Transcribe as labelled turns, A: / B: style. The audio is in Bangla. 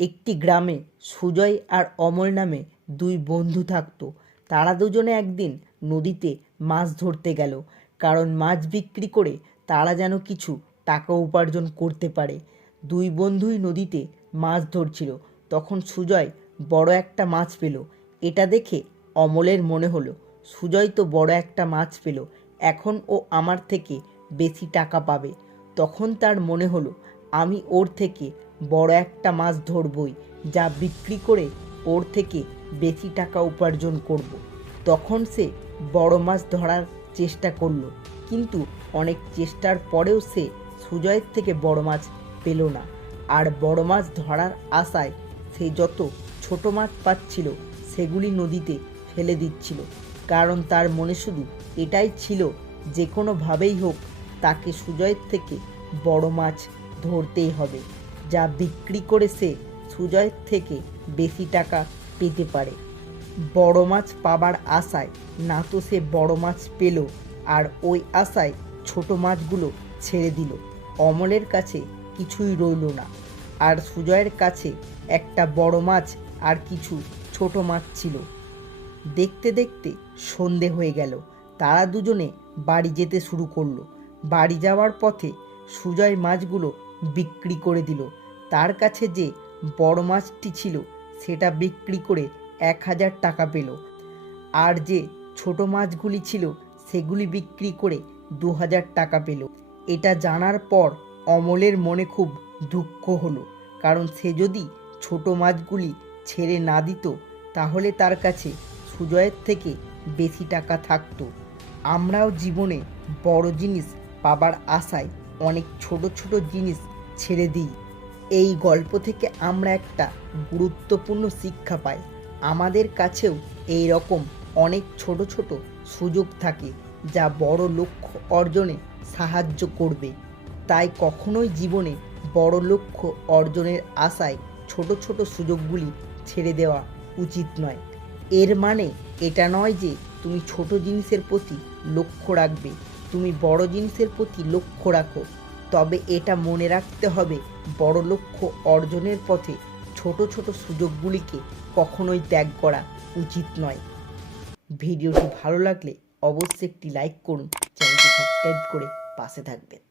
A: একটি গ্রামে সুজয় আর অমল নামে দুই বন্ধু থাকতো। তারা দুজনে একদিন নদীতে মাছ ধরতে গেল, কারণ মাছ বিক্রি করে তারা যেন কিছু টাকা উপার্জন করতে পারে। দুই বন্ধুই নদীতে মাছ ধরছিল, তখন সুজয় বড় একটা মাছ পেল। এটা দেখে অমলের মনে হলো, সুজয় তো বড় একটা মাছ পেল, এখন ও আমার থেকে বেশি টাকা পাবে। তখন তার মনে হলো, আমি ওর থেকে বড় একটা মাছ ধরবই, যা বিক্রি করে ওর থেকে বেশি টাকা উপার্জন করব। তখন সে বড় মাছ ধরার চেষ্টা করল, কিন্তু অনেক চেষ্টার পরেও সে সুজয়ের থেকে বড় মাছ পেল না। আর বড় মাছ ধরার আশায় সে যত ছোট মাছ পাচ্ছিল, সেগুলি নদীতে ফেলে দিচ্ছিল। কারণ তার মনে শুধু এটাই ছিল, যে কোনোভাবেই হোক তাকে সুজয়ের থেকে বড় মাছ ধরতেই হবে। যা বিক্রি করে সে সুজয়ের থেকে বেশি টাকা পেতে পারে। বড় মাছ পাবার আশায় না তো সে বড় মাছ পেল আর ওই আশায় ছোট মাছগুলো ছেড়ে দিল। অমলের কাছে কিছুই রইল না আর সুজয়ের কাছে একটা বড় মাছ আর কিছু ছোট মাছ ছিল। দেখতে দেখতে সন্ধে হয়ে গেল। তারা দুজনে বাড়ি যেতে শুরু করল। বাড়ি যাওয়ার পথে সুজয় মাছগুলো বিক্রি করে দিল। তার কাছে যে বড় মাছটি ছিল, সেটা বিক্রি করে এক হাজার টাকা পেল। আর যে ছোট মাছগুলি ছিল, সেগুলি বিক্রি করে দু হাজার টাকা পেল। এটা জানার পর অমলের মনে খুব দুঃখ হলো, কারণ সে যদি ছোট মাছগুলি ছেড়ে না দিত, তাহলে তার কাছে সুজয়ের থেকে বেশি টাকা থাকতো। আমরাও জীবনে বড় জিনিস পাবার আশায় অনেক ছোট ছোট জিনিস ছেড়ে দিই। এই গল্প থেকে আমরা একটা গুরুত্বপূর্ণ শিক্ষা পাই। আমাদের কাছেও এই রকম অনেক ছোট ছোট সুযোগ থাকে যা বড় লক্ষ্য অর্জনে সাহায্য করবে। তাই কখনোই জীবনে বড় লক্ষ্য অর্জনের আশায় ছোট ছোট সুযোগগুলি ছেড়ে দেওয়া উচিত নয়। এর মানে এটা নয় যে তুমি ছোট জিনিসের প্রতি লক্ষ্য রাখবে। তুমি বড় জিনিসের প্রতি লক্ষ্য রাখো। তবে এটা মনে রাখতে হবে, বড় লক্ষ্য অর্জনের পথে ছোট ছোট সুযোগগুলিকে কখনোই ত্যাগ করা উচিত নয়। ভিডিওটি ভালো লাগলে অবশ্যই একটি লাইক করুন, চ্যানেলটি সাবস্ক্রাইব করে পাশে থাকবেন।